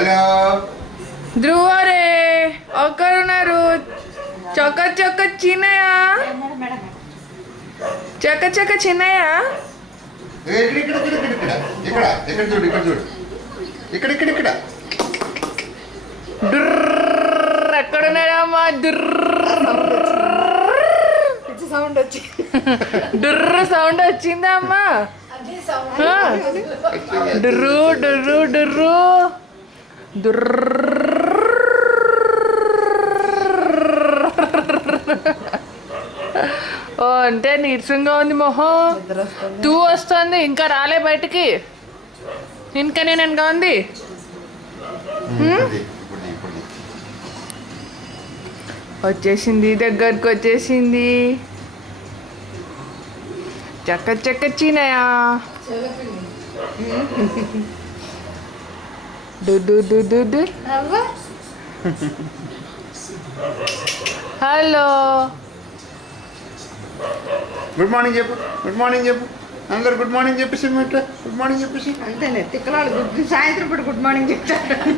hello ధ్రువరే ఒకరున్నారు చొక్క చొక్క చిన్నయ్య చక్క చక్క చిన్నయ్య ఇక్కడ ఇక్కడ ఇక్కడ ఇక్కడ ఇక్కడ ఇక్కడ చూడు ఇక్కడ చూడు ఇక్కడ ఇక్కడ ఇక్కడ డుర్ర్ ఎక్కడున్నాడమ్మా సౌండ్ వచ్చి డుర్ర్ సౌండ్ వచ్చిందా అమ్మా డుర్రు డుర్రు డుర్రు దుర్ర్ ఓ అంటే నీరసంగా ఉంది మొహం టూ వస్తుంది ఇంకా రాలే బయటికి ఇంకా నేనగా ఉంది వచ్చేసింది దగ్గరకు వచ్చేసింది చక్క చక్క చీనయా హలో గుడ్ మార్నింగ్ చెప్పు గుడ్ మార్నింగ్ చెప్పు అందరు గుడ్ మార్నింగ్ చెప్పేసి గుడ్ మార్నింగ్ చెప్పేసి అంతేనే తిక్కలాడు సాయంత్రం పూట గుడ్ మార్నింగ్ చెప్తారు